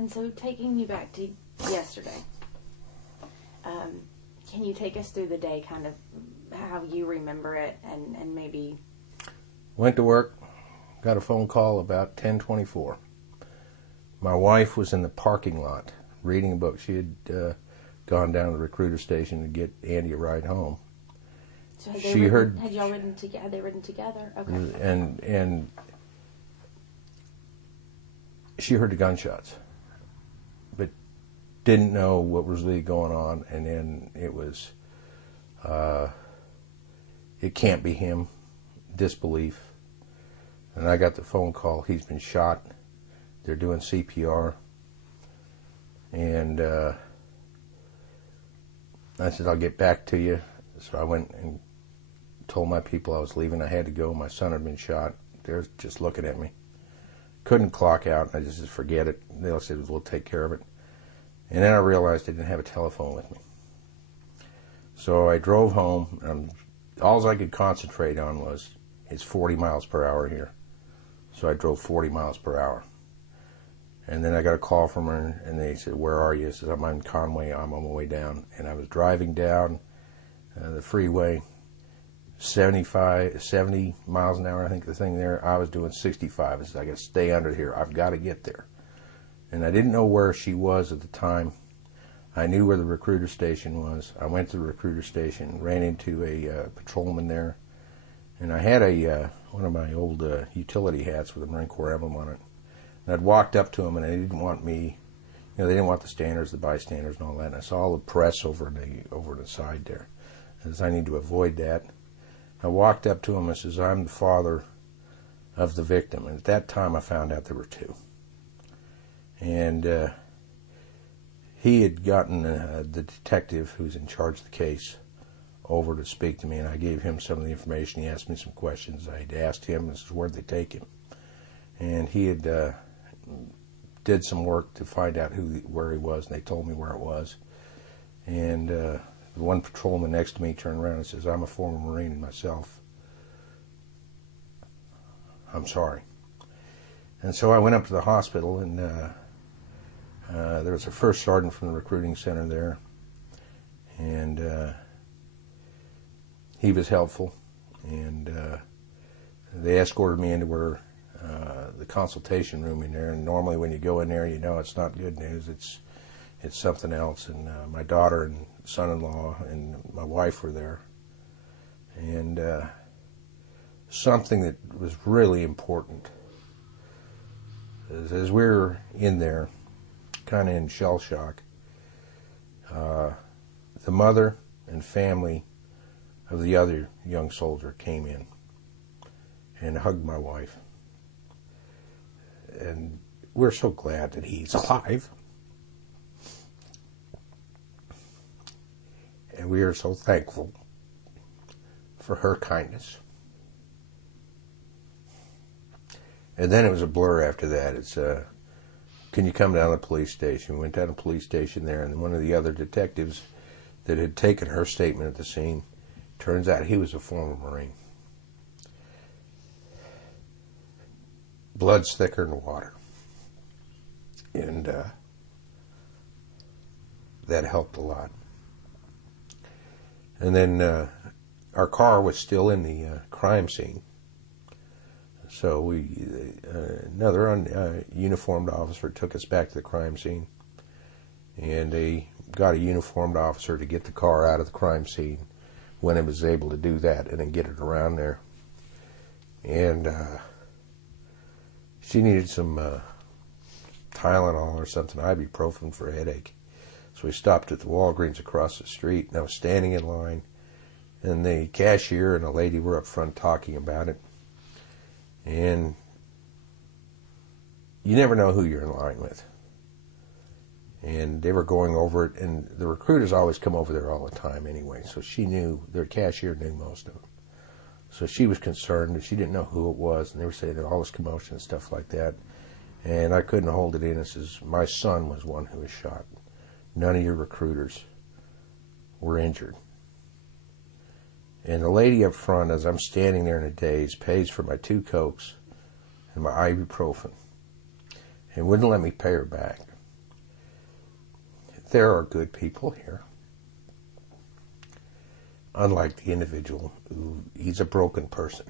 And so taking you back to yesterday, can you take us through the day, kind of how you remember it, and maybe... Went to work, got a phone call about 10:24. My wife was in the parking lot reading a book. She had gone down to the recruiter station to get Andy a ride home. So had y'all ridden together? Had they ridden together? Okay. And she heard the gunshots, but didn't know what was really going on. And then it was, it can't be him, disbelief. And I got the phone call, he's been shot. They're doing CPR. And I said, I'll get back to you. So I went and told my people I was leaving. I had to go. My son had been shot. They're just looking at me. Couldn't clock out. I just said, forget it. They all said, we'll take care of it. And then I realized I didn't have a telephone with me. So I drove home. And all I could concentrate on was, it's 40 miles per hour here. So I drove 40 miles per hour. And then I got a call from her, and they said, where are you? I said, I'm in Conway. I'm on my way down. And I was driving down the freeway, 70 miles an hour, I think the thing there. I was doing 65. I said, I got to stay under here. I've got to get there. And I didn't know where she was at the time. I knew where the recruiter station was. I went to the recruiter station, ran into a patrolman there. And I had one of my old utility hats with a Marine Corps emblem on it. And I'd walked up to him, and they didn't want me, they didn't want the standers, the bystanders, and all that. And I saw all the press over the side there. I said, I need to avoid that. I walked up to him and says, I'm the father of the victim. And at that time, I found out there were two. And he had gotten the detective who's in charge of the case over to speak to me, and I gave him some of the information. He asked me some questions. I had asked him, this is where'd they take him? And he had did some work to find out where he was, and they told me where it was. And the one patrolman next to me turned around and says, I'm a former Marine myself. I'm sorry. And so I went up to the hospital, and there was a first sergeant from the recruiting center there, and he was helpful, and they escorted me into where the consultation room in there. And normally when you go in there, it's not good news. It's something else. And my daughter and son-in-law and my wife were there. And something that was really important is, as we were in there, kind of in shell shock, the mother and family of the other young soldier came in and hugged my wife. And we're so glad that he's alive. And we are so thankful for her kindness. And then it was a blur after that. It's, can you come down to the police station? We went down to the police station there, and one of the other detectives that had taken her statement at the scene, turns out he was a former Marine. Blood's thicker than water. And that helped a lot. And then our car was still in the crime scene. So another uniformed officer took us back to the crime scene. And they got a uniformed officer to get the car out of the crime scene when it was able to do that, and then get it around there. And she needed some Tylenol or something, ibuprofen for a headache. So we stopped at the Walgreens across the street, and I was standing in line, and the cashier and a lady were up front talking about it. And you never know who you're in line with. And they were going over it, and the recruiters always come over there all the time anyway, so she knew, their cashier knew most of them. So she was concerned, and she didn't know who it was, and they were saying all this commotion and stuff like that. And I couldn't hold it in. It says, my son was one who was shot. None of your recruiters were injured. And the lady up front, as I'm standing there in a daze, pays for my 2 Cokes and my ibuprofen, and wouldn't let me pay her back. there are good people here. Unlike the individual he's a broken person.